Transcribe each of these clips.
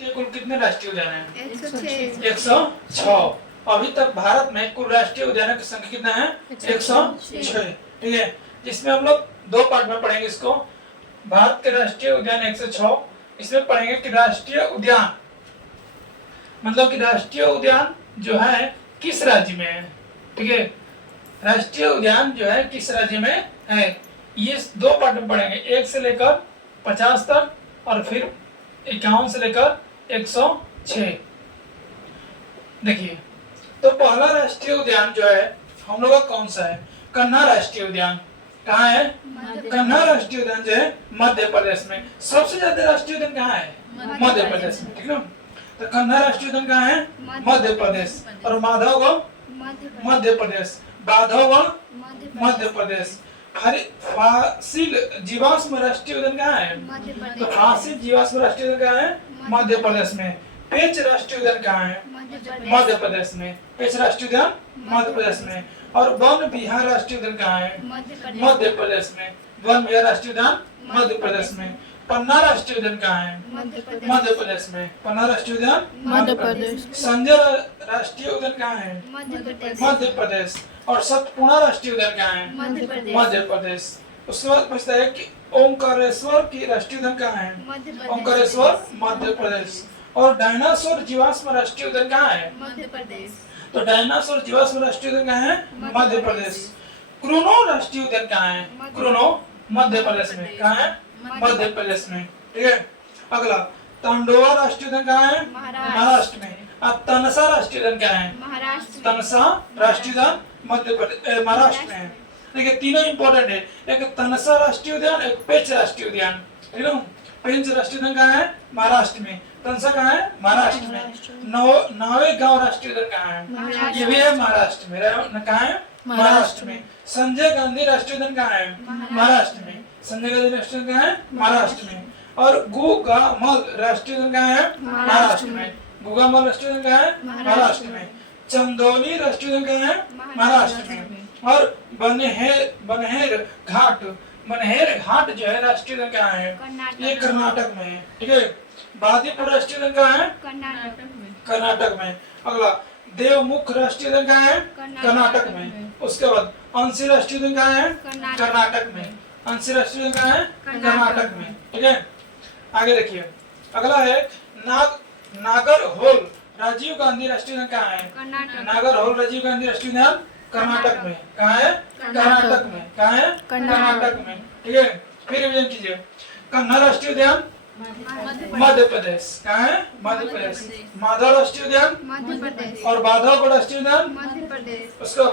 के कुल कितने राष्ट्रीय उद्यान हैं? 106। 106। अभी तक भारत में कुल राष्ट्रीय उद्यानों की संख्या कितना है? 106। ठीक है, जिसमें हम लोग दो पार्ट में पढ़ेंगे इसको। भारत के राष्ट्रीय उद्यान 106, इसमें पढ़ेंगे कि राष्ट्रीय उद्यान मतलब कि राष्ट्रीय उद्यान जो है किस राज्य में है। ठीक है, राष्ट्रीय उद्यान जो है किस राज्य में है, ये दो पार्ट में पढ़ेंगे, 1 से लेकर 50 तक और फिर 51 से लेकर 106। देखिए, तो पहला राष्ट्रीय उद्यान जो है हम लोग का कौन सा है? कन्हा राष्ट्रीय उद्यान। कहाँ है? कन्हा राष्ट्रीय उद्यान जो है मध्य प्रदेश में। सबसे ज्यादा राष्ट्रीय उद्यान कहाँ है? मध्य प्रदेश में। ठीक है, तो कन्हा राष्ट्रीय उद्यान कहाँ है? मध्य प्रदेश। और माधवगढ़ मध्य प्रदेश, बांधवगढ़ मध्य प्रदेश। फासिल जीवाश्म राष्ट्रीय उद्यान कहाँ है? तो फासिल जीवाश्म राष्ट्रीय उद्यान कहाँ है? मध्य प्रदेश में। पेंच राष्ट्रीय उद्यान कहाँ है? मध्य प्रदेश में। पेंच राष्ट्रीय उद्यान मध्य प्रदेश में। और वन विहार राष्ट्रीय उद्यान कहाँ है? मध्य प्रदेश में। वन विहार राष्ट्रीय उद्यान मध्य प्रदेश में। पन्ना राष्ट्रीय उद्यान कहाँ है? मध्य प्रदेश में। पन्ना राष्ट्रीय उद्यान मध्य प्रदेश। संजय राष्ट्रीय उद्यान कहाँ है? मध्य प्रदेश। और सतपुड़ा राष्ट्रीय उद्यान कहाँ है? मध्य प्रदेश। उसके बाद पूछता है कि ओंकारेश्वर की राष्ट्रीय उद्यान कहाँ है? ओंकारेश्वर मध्य प्रदेश। और डायनासोर जीवाश्म राष्ट्रीय उद्यान कहाँ है? मध्य प्रदेश। तो डायनासोर जीवाश्म राष्ट्रीय उद्यान कहाँ है? मध्य प्रदेश। क्रोनो राष्ट्रीय उद्यान कहाँ है? क्रोनो मध्य प्रदेश में। कहाँ है? मध्य प्रदेश में। ठीक है, अगला तांडोवा राष्ट्रीय उद्यान कहाँ है? महाराष्ट्र में। अब तनसा राष्ट्रीय उद्यान क्या है? तनसा राष्ट्रीय उद्यान मध्य प्रदेश महाराष्ट्र में है। देखिए, तीनों इंपॉर्टेंट है, एक तनसा राष्ट्रीय उद्यान, एक पेंच राष्ट्रीय उद्यान। ठीक है, पेंच राष्ट्रीय उद्यान कहाँ है? महाराष्ट्र में। तनसा कहाँ है? महाराष्ट्र में। नावेगांव राष्ट्रीय उद्यान कहाँ है? ये भी है महाराष्ट्र में। कहाँ है? महाराष्ट्र में। संजय गांधी राष्ट्रीय उद्यान कहाँ है? महाराष्ट्र में। संजय गांधी राष्ट्रीय उद्यान कहाँ है? महाराष्ट्र में। और गुगामल राष्ट्रीय उद्यान कहाँ है? महाराष्ट्र में। गुगामल राष्ट्रीय उद्यान कहाँ है? महाराष्ट्र में। चंदौली राष्ट्रीय उद्यान कहाँ है? महाराष्ट्र में। और बनहेर घाट जो है राष्ट्रीय उद्यान कहाँ है? ये कर्नाटक में है। ठीक है, बादीपुर राष्ट्रीय उद्यान कहाँ है? कर्नाटक में। अगला देवमुख राष्ट्रीय उद्यान कहाँ है? कर्नाटक में। उसके बाद अंशी राष्ट्रीय उद्यान कहाँ है? कर्नाटक में। अंशी राष्ट्रीय उद्यान कहाँ है? कर्नाटक में। ठीक है, आगे देखिए, अगला है नागरहोल राजीव गांधी राष्ट्रीय उद्यान कहाँ है? नागरहोल राजीव गांधी राष्ट्रीय उद्यान कर्नाटक में। कहाँ है? कर्नाटक में। कहाँ है? कर्नाटक में। ठीक है, फिर रिवीजन कीजिए। कन्हा राष्ट्रीय उद्यान मध्य प्रदेश। कहाँ है? मध्य प्रदेश। माधव राष्ट्रीय उद्यान मध्य प्रदेश। और बांधवगढ़ राष्ट्रीय उद्यान मध्य प्रदेश। उसका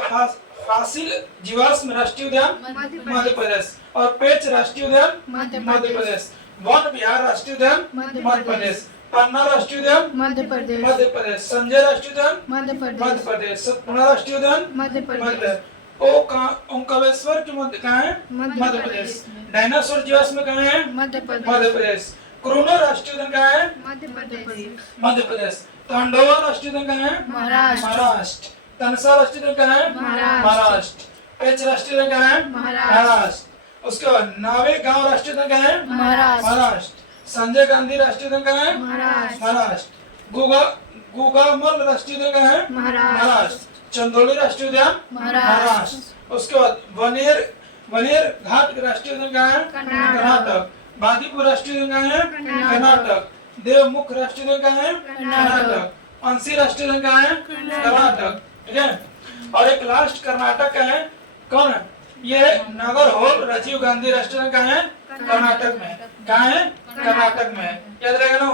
फासिल जीवाश्म राष्ट्रीय उद्यान मध्य प्रदेश। और पेंच राष्ट्रीय उद्यान मध्य प्रदेश। वन विहार राष्ट्रीय उद्यान मध्य प्रदेश। पन्ना राष्ट्रीय उद्यान मध्य प्रदेश। संजय राष्ट्रीय उद्यान मध्य प्रदेश। सतपुड़ा राष्ट्रीय उद्यान मध्य प्रदेश। ओंकारेश्वर की मध्य कहाँ है? मध्य प्रदेश। डायनासोर जीवाश्म कहाँ है? मध्य मध्य प्रदेश। क्रोनो राष्ट्रीय उद्यान कहाँ है? मध्य प्रदेश। तांडोवा राष्ट्रीय उद्यान कहाँ है? महाराष्ट्र। तनसा राष्ट्रीय उद्यान कहाँ है? महाराष्ट्र। पेंच राष्ट्रीय उद्यान कहाँ है? महाराष्ट्र। उसके बाद नावेगांव राष्ट्रीय उद्यान कहाँ है? महाराष्ट्र। संजय गांधी राष्ट्रीय उद्यान कहाँ है? महाराष्ट्र। गुगामल राष्ट्रीय उद्यान कहाँ है? महाराष्ट्र। चंदौली राष्ट्रीय उद्यान महाराष्ट्र। उसके बाद वनेर घाट राष्ट्रीय उद्यान कहाँ है? कर्नाटक। बादीपुर राष्ट्रीय उद्यान कहाँ है? कर्नाटक। देवमुख राष्ट्रीय उद्यान कहाँ है? कर्नाटक। अंशी राष्ट्रीय उद्यान कहाँ है? कर्नाटक। ठीक है, और एक लास्ट कर्नाटक का है, कौन है? ये नागरहोल राजीव गांधी राष्ट्रीय उद्यान कहाँ है? कर्नाटक में। कहाँ है? कर्नाटक में। याद रहेगा ना?